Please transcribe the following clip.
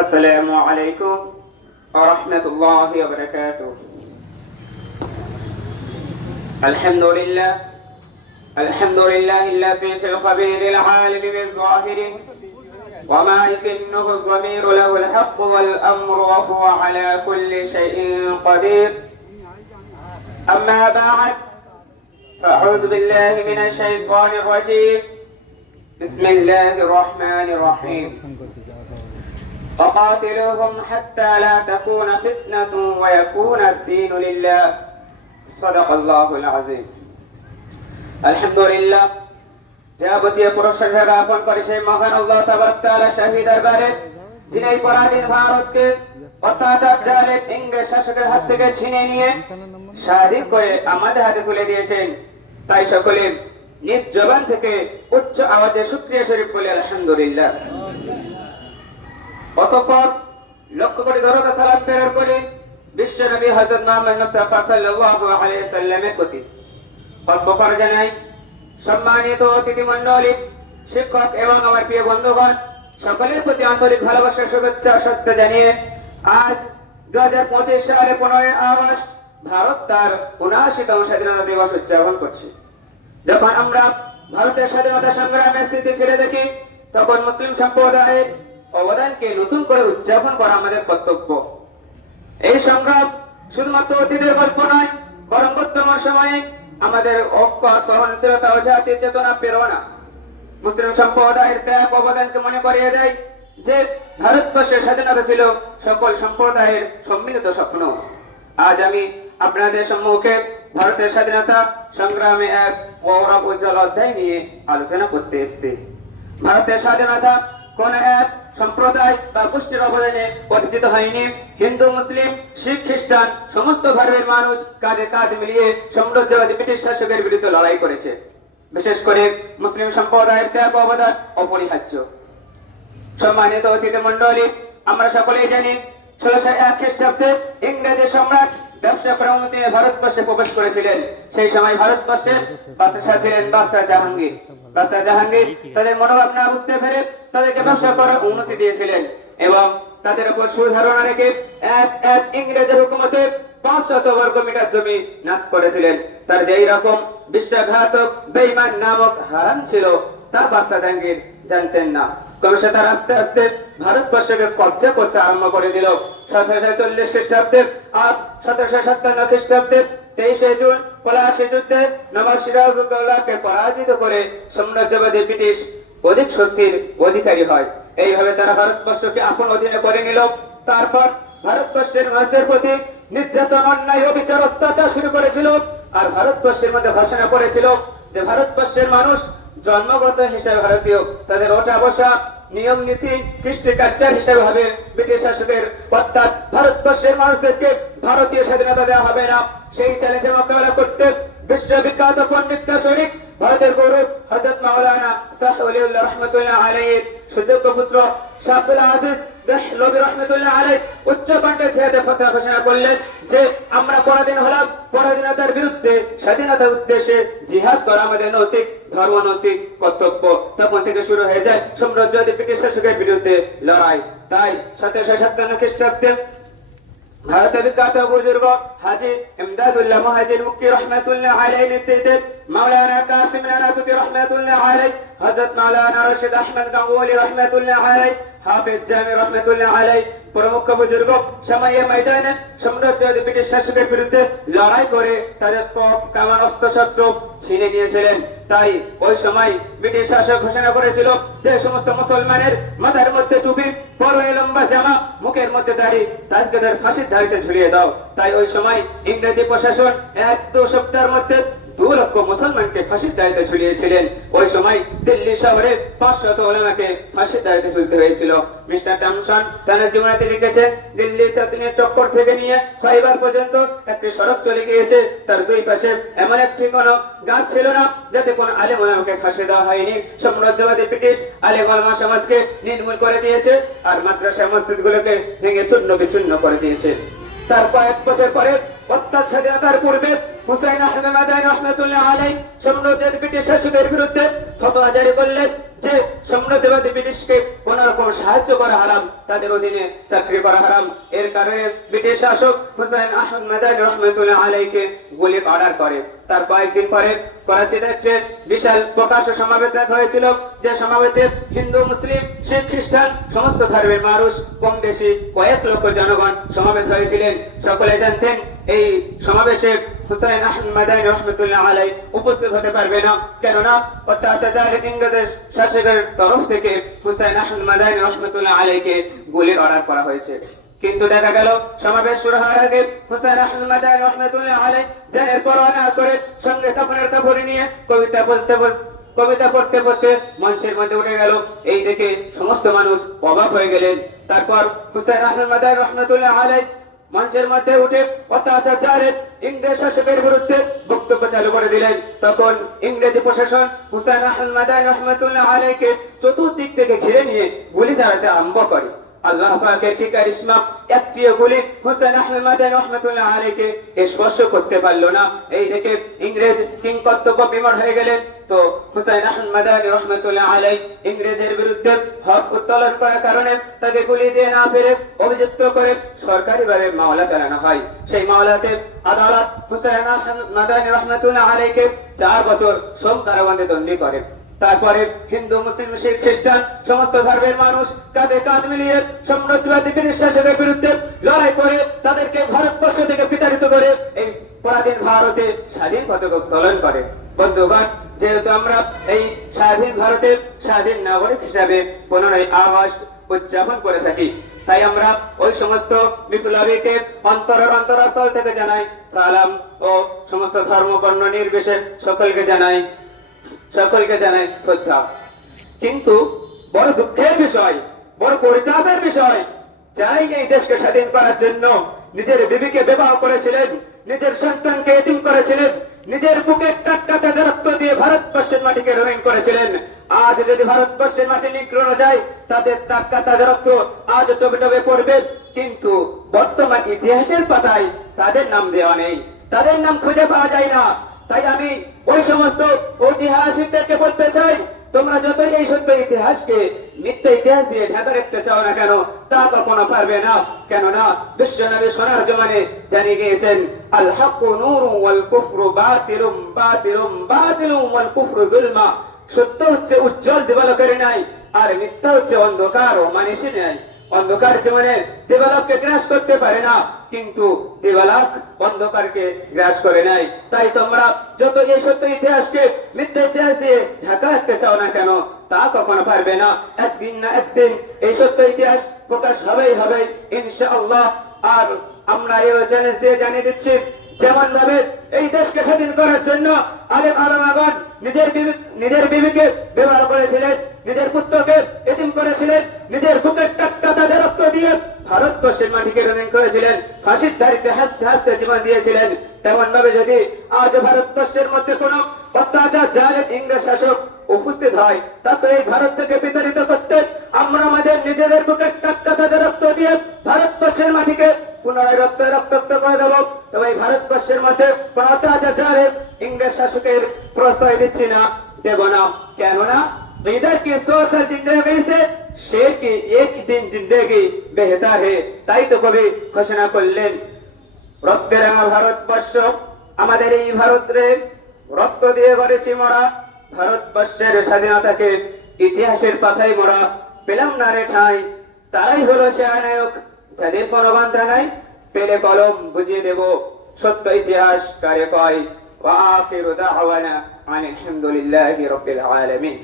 السلام عليكم ورحمة الله وبركاته. الحمد لله الذي في الخبير العالم بالظاهر وما يكنه الضمير له الحق والأمر وهو على كل شيء قدير. أما بعد فأعوذ بالله من الشيطان الرجيم. بسم الله الرحمن الرحيم. وقاتلوهم حتى لا تكون فتنة ويكون الدين لله. صدق الله العظيم. الحمد لله যাবতীয় প্রশংসা জ্ঞাপন করে সেই মহান আল্লাহ তাবারক তাআলা শাহী দরবারে, যিনি পরাধীন ভারতকে অত্যাচার জালেম ইংরেজ শাসকের হাত থেকে ছিনিয়ে নিয়ে স্বাধীন করে আমাদের হাতে তুলে দিয়েছেন। তাই সকলে নিজ জবান থেকে উচ্চ আওয়াজে শুকরিয়া শরীফ বলে আলহামদুলিল্লাহ। অতঃপর লক্ষ কোটি দরুদ ও সালাম প্রেরণ করে বিশ্ব নবী হযরত মুহাম্মদ মুস্তাফা সাল্লাল্লাহু আলাইহি সাল্লামের প্রতি কৃতজ্ঞতা জানাই। সম্মানিত অতিথি মণ্ডলী, শিক্ষক এবং আমার প্রিয় বন্ধুগণ, সকলের প্রতি আন্তরিক ভালোবাসা, শুভেচ্ছা, শ্রদ্ধা জানিয়ে আজ 2025 সালে 15 আগস্ট ভারত তার ৭৯তম স্বাধীনতা দিবস উদযাপন করছে। যখন আমরা ভারতের স্বাধীনতা সংগ্রামের স্মৃতি ফিরে দেখি, তখন মুসলিম সম্প্রদায়ের অবদানকে নতুন করে উদযাপন করা আমাদের কর্তব্য। এই সংগ্রাম শুধুমাত্র অতীতের গল্প নয়, বরং বর্তমান সময়ে আমাদের ঐক্য, সহনশীলতা ও জাতীয় চেতনা প্রেরণা। মুসলিম সম্প্রদায়ের ত্যাগ অবদানকে মনে করিয়ে দেয় যে ভারতবর্ষের স্বাধীনতা ছিল সকল সম্প্রদায়ের সম্মিলিত স্বপ্ন। আজ আমি আপনাদের সম্মুখে ভারতের স্বাধীনতা সংগ্রামে এক গৌরব উজ্জ্বল অধ্যায় নিয়ে আলোচনা করতে এসেছি। ভারতের স্বাধীনতা কোন এক সম্প্রদায় বা গোষ্ঠীর অবদানে অর্জিত হয়নি। হিন্দু, মুসলিম, শিখ, খ্রিস্টান সমস্ত ধর্মের মানুষ কাঁধে কাঁধ মিলিয়ে সাম্রাজ্যবাদী ব্রিটিশ শাসকের বিরুদ্ধে লড়াই করেছে। বিশেষ করে মুসলিম সম্প্রদায়ের ত্যাগ অবদান অপরিহার্য। সম্মানিত অতিথি মণ্ডলী, আমরা সকলেই জানি 1601 খ্রিস্টাব্দে ইংরেজি সম্রাট ব্যবসা করে তিনি ভারতবর্ষে প্রবেশ করেছিলেন। সেই সময় ভারতবর্ষের বাদশাহ ছিলেন বাদশাহ জাহাঙ্গীর। বাদশাহ জাহাঙ্গীর তাদের মনোভাবনা বুঝতে পেরে তাদেরকে ব্যবসা করার অনুমতি দিয়েছিলেন এবং তাদের উপর সুধারণা রেখে এক ইংরেজের হুকুমতে 500 বর্গ মিটার জমি নাশ করেছিলেন। তার যেই রকম বিশ্বাসঘাতক বেঈমান নামক হারাম ছিল তা বাদশাহ জাহাঙ্গীর জানতেন না। ক্রমশ তার আস্তে আস্তে ভারতবর্ষকে কব্জা করতে আরম্ভ করে দিল। 1740 খ্রিস্টাব্দে আর 1757 খ্রিস্টাব্দে 23 জুন পলাশী যুদ্ধে নবাব সিরাজউদ্দৌলাকে পরাজিত করে সাম্রাজ্যবাদী ব্রিটিশ অধিক শক্তির অধিকারী হয়। এইভাবে তারা ভারতবর্ষকে আপন অধীনে করে নিল। তারপর ভারতবর্ষের মানুষদের প্রতি নির্যাতন, অন্যায়, অবিচার, অত্যাচার শুরু করেছিল। আর ভারতবর্ষের মধ্যে ঘোষণা করেছিল যে ভারতবর্ষের মানুষ জন্মগত হিসেবে ভারতীয়, তাদের ওঠা বসা, নিয়ম নীতি, কৃষ্টি কালচার হিসেবে হবে ব্রিটিশ শাসকের। অর্থাৎ ভারতবর্ষের মানুষদেরকে ভারতীয় স্বাধীনতা দেওয়া হবে না। সেই চ্যালেঞ্জের মোকাবেলা করতে বিশ্ববিখ্যাত পণ্ডিত দার্শনিক, ভারতের গৌরব হযরত মাওলানা শাহ ওলিউল্লাহ রাহমাতুল্লাহ আলাইহির সুযোগ্য পুত্র শাহ আব্দুল আজিজ দেহলভী রাহমাতুল্লাহ আলাইহি উচ্চ কণ্ঠে ফতোয়া ঘোষণা করলেন যে আমরা পরাধীনতার বিরুদ্ধে স্বাধীনতার উদ্দেশ্যে জিহাদ করা আমাদের নৈতিক ধর্মনৈতিক কর্তব্য। তখন থেকে শুরু হয়ে যায় সাম্রাজ্যবাদী ব্রিটিশ শাসকের বিরুদ্ধে লড়াই। তাই 1757 খ্রিস্টাব্দে ভারতের বিখ্যাত বুজুর্গ হাজী ইমদাদুল্লাহ মুহাজির মুক্কি রাহমাতুল্লাহ আলাইহি নেতৃত্বে মাওলানা কাসিম নানাতুতি রাহমাতুল্লাহ আলাইহি, হযরত মাওলানা রশিদ আহমদ গাঙ্গুলি রাহমাতুল্লাহ আলাইহি, হাফিজ জামি রাহমাতুল্লাহ আলাইহি প্রমুখ বুজুর্গ সময়ের ময়দানে সাম্রাজ্যবাদী ব্রিটিশ শাসকের বিরুদ্ধে লড়াই করে তাদের তোপ, কামান, অস্ত্রশস্ত্র ছিনে নিয়েছিলেন। তাই ওই সময় ব্রিটিশ শাসক ঘোষণা করেছিল যে সমস্ত মুসলমানের মাথার মধ্যে টুপি, পরনে লম্বা জামা, মুখের মধ্যে দাড়ি, তাদেরকে তাদের ফাঁসির ধারিতে ঝুলিয়ে দাও। তাই ওই সময় ইংরেজি প্রশাসন 1-2 সপ্তাহের মধ্যে 2 লক্ষ মুসলমানকে ফাঁসির দাড়িতে ঝুলিয়েছিলেন। ওই সময় দিল্লি শহরে 500 উলামাকে ফাঁসির দাড়িতে ঝুলতে হয়েছিল। মিস্টার টমসন তার জীবনীতে লিখেছেন, দিল্লি চাঁদনির চক্কর থেকে নিয়ে খাইবার পর্যন্ত একটি সড়ক চলে গিয়েছে। তার দুই পাশে এমন একটি কোনো গাছ ছিল না যাতে কোনো আলেম ওলামাকে ফাঁসি দেওয়া হয়নি। সাম্রাজ্যবাদী ব্রিটিশ আলেম ওলামা সমাজকে নির্মূল করে দিয়েছে আর মাদ্রাসা মসজিদগুলোকে ভেঙে চূর্ণ বিচূর্ণ করে দিয়েছে। তার কয়েক বছর পরে অর্থাৎ স্বাধীনতার পূর্বে হুসাইন আহমদ মাদানী রাহমাতুল্লাহ আলাইহি সাম্রাজ্যের ব্রিটিশ শাসকের বিরুদ্ধে ফতোয়া জারি করলেন যে সাম্রাজ্যবাদী ব্রিটিশকে কোন রকম সাহায্য করা হারাম, তাদের অধীনে চাকরি করা হারাম। এর কারণে ব্রিটিশ শাসক হুসাইন আহমদ মাদানী রাহমাতুল্লাহ আলাইহিকে গুলির অর্ডার করে। তার কয়েকদিন পরে করাচিতে একটি বিশাল প্রকাশ্য সমাবেশ দেখা হয়েছিল, যে সমাবেশে হিন্দু, মুসলিম, শিখ, খ্রিস্টান সমস্ত ধর্মের মানুষ কম বেশি কয়েক লক্ষ জনগণ সমাবেশ হয়েছিলেন। সকলে জানতেন এই সমাবেশে হুসাইন আহমদ মাদানী রাহমাতুল্লাহ আলাইহি উপস্থিত হতে পারবে না, কেননা অত্যাচারী ইংরেজ শাসকের তরফ থেকে হুসাইন আহমদ মাদানী রাহমাতুল্লাহ আলাইহিকে গুলির অর্ডার করা হয়েছে। কিন্তু দেখা গেল সমাবেশ শুরু হওয়ার আগে হুসাইন আহমদ মাদানী রাহমাতুল্লাহ আলাইহি জানের পরোয়া না করে সঙ্গে কাফনের কাপড় নিয়ে কবিতা পড়তে পড়তে মঞ্চের মধ্যে উঠে গেল। এই দেখে সমস্ত মানুষ অবাক হয়ে গেলেন। তারপর হুসাইন আহমদ মাদানী রাহমাতুল্লাহ আলাইহি মঞ্চের মধ্যে উঠে অত্যাচারের ইংরেজ শাসকের বিরুদ্ধে বক্তব্য চালু করে দিলেন। তখন ইংরেজি প্রশাসন হুসাইন আহমদ মাদানী রাহমাতুল্লাহ আলাইহিকে চতুর্দিক থেকে ঘিরে নিয়ে গুলি চালাতে আরম্ভ করে। আল্লাহ পাকের কি কারিশমা, একটিও গুলি হুসাইন আহমদ মাদানী রাহমাতুল্লাহ আলাইহিকে স্পর্শ করতে পারল না। এই দেখে ইংরেজ কিংকর্তব্য বিমূঢ় হয়ে গেলেন। তো হুসাইন আহমদ মাদানী রাহমাতুল্লাহ আলাইহি ইংরেজের বিরুদ্ধে হক উত্তোলন করার কারণে তাকে গুলি দিয়ে না পেরে অভিযুক্ত করে সরকারিভাবে মামলা চালানো হয়। সেই মামলাতে আদালত হুসাইন আহমদ মাদানী রাহমাতুল্লাহ আলাইহিকে 4 বছর শ্রম কারাদণ্ডে দণ্ডী করে। তারপরে হিন্দু, মুসলিম, শিখ, খ্রিস্টান সমস্ত ধর্মের মানুষ কাঁধে কাঁধ মিলিয়ে সাম্রাজ্যবাদী ব্রিটিশ শাসকের বিরুদ্ধে লড়াই করে তাদেরকে ভারতবর্ষ থেকে বিতাড়িত করে এই পরাধীন ভারতে স্বাধীন পতাকা উত্তোলন করে। বন্ধুগণ, যেহেতু আমরা এই স্বাধীন ভারতের স্বাধীন নাগরিক হিসাবে 15ই আগস্ট উদযাপন করে থাকি, তাই আমরা ওই সমস্ত বিপ্লবীকে অন্তরস্থল থেকে জানাই সালাম ও সমস্ত ধর্ম বর্ণ নির্বিশেষে সকলকে জানাই শ্রদ্ধা। কিন্তু বড় দুঃখের বিষয়, বড় পরিতাপের বিষয়, যারাই এই দেশকে স্বাধীন করার জন্য নিজের বিবিকে বিবাহ করেছিলেন, নিজের সন্তানকে এতিম করেছিলেন, নিজের বুকের টাটকা তাজা রক্ত দিয়ে ভারতবর্ষের মাটিকে রঙিন করেছিলেন, আজ যদি ভারতবর্ষের মাটি নিগ্রহ যায় তাদের টাটকা তাজা রক্ত আজ টবে টবে পড়বে। কিন্তু বর্তমান ইতিহাসের পাতায় তাদের নাম দেওয়া নেই, তাদের নাম খুঁজে পাওয়া যায় না। তাই আমি ওই সমস্ত ঐতিহাসিকদেরকে বলতে চাই, তোমরা যতই এই সত্য ইতিহাসকে মিথ্যা ইতিহাস দিয়ে ঢাকা রাখতে চাও না কেন, তা কখনো পারবে না। কেননা বিশ্বনবী সোনার জমানে জানিয়ে গিয়েছেন, আল হাক্কু নূরুন ওয়াল কুফরু বাতিলুম বাতিলুম বাতিলুম ওয়াল কুফরু যুলমা। সত্য হচ্ছে উজ্জ্বল দিবালোকের নাই, আর মিথ্যা হচ্ছে অন্ধকার ও মানুষের নাই। অন্ধকার জীবনে দিবালোককে গ্রাস করতে পারে না, কিন্তু দিবালোক অন্ধকারকে গ্রাস করে নাই। তাই তোমরা যত এই সত্য ইতিহাসকে মিথ্যা ইতিহাস দিয়ে ঢাকা রাখতে চাও না কেন, তা কখনো পারবে না। একদিন না একদিন এই সত্য ইতিহাস প্রকাশ হবেই হবে ইনশাআল্লাহ। আর আমরা এই চ্যালেঞ্জ দিয়ে জানিয়ে দিচ্ছি, যেমন ভাবে এই দেশকে স্বাধীন করার জন্য আলেম আলেমাগণ নিজের বিবিকে বিবাহ করেছিলেন, নিজের পুত্রকে এতিম করেছিলেন, নিজের বুকের টাটকা তাজা রক্ত দিয়ে ভারতবর্ষের মাটিকে রঙিন করেছিলেন, ফাঁসির দাড়িতে হাসতে হাসতে জীবন দিয়েছিলেন, তেমন ভাবে যদি আজ ভারতবর্ষের মধ্যে কোন অত্যাচার জালেম ইংরেজ শাসক উপস্থিত হয়, তাকে এই ভারত থেকে বিতাড়িত করতে আমরা আমাদের নিজেদের বুকের টাটকা তাজা রক্ত দিয়ে ভারতবর্ষের মাটিকে পুনরায় রক্তাক্ত করে দেব। তবে এই ভারতবর্ষের মধ্যে কোন অত্যাচার জালেম ইংরেজ শাসকের প্রশ্রয় দিচ্ছি না, দেব না। কেননা इधर की सोशल जिंदगी से शेर की एक दिन जिंदगी बेहतर है। তাই তো কবি ঘোষণা করলেন, রক্তে রাঙা ভারতবর্ষ আমাদের এই ভারতে রক্ত দিয়ে গড়েছি মোরা, ভারতবর্ষের স্বাধীনতাকে ইতিহাসের পাতায় মোরা পেলাম না রে ঠাঁই। তারাই হলো সে নায়ক যাদের কোনো বান্ধা নাই, পেলে কলম বুঝিয়ে দেব সত্য ইতিহাস কারে কয়। ওয়া আখিরু দাওয়ানা আনিল হামদুলিল্লাহি রাব্বিল আলামিন।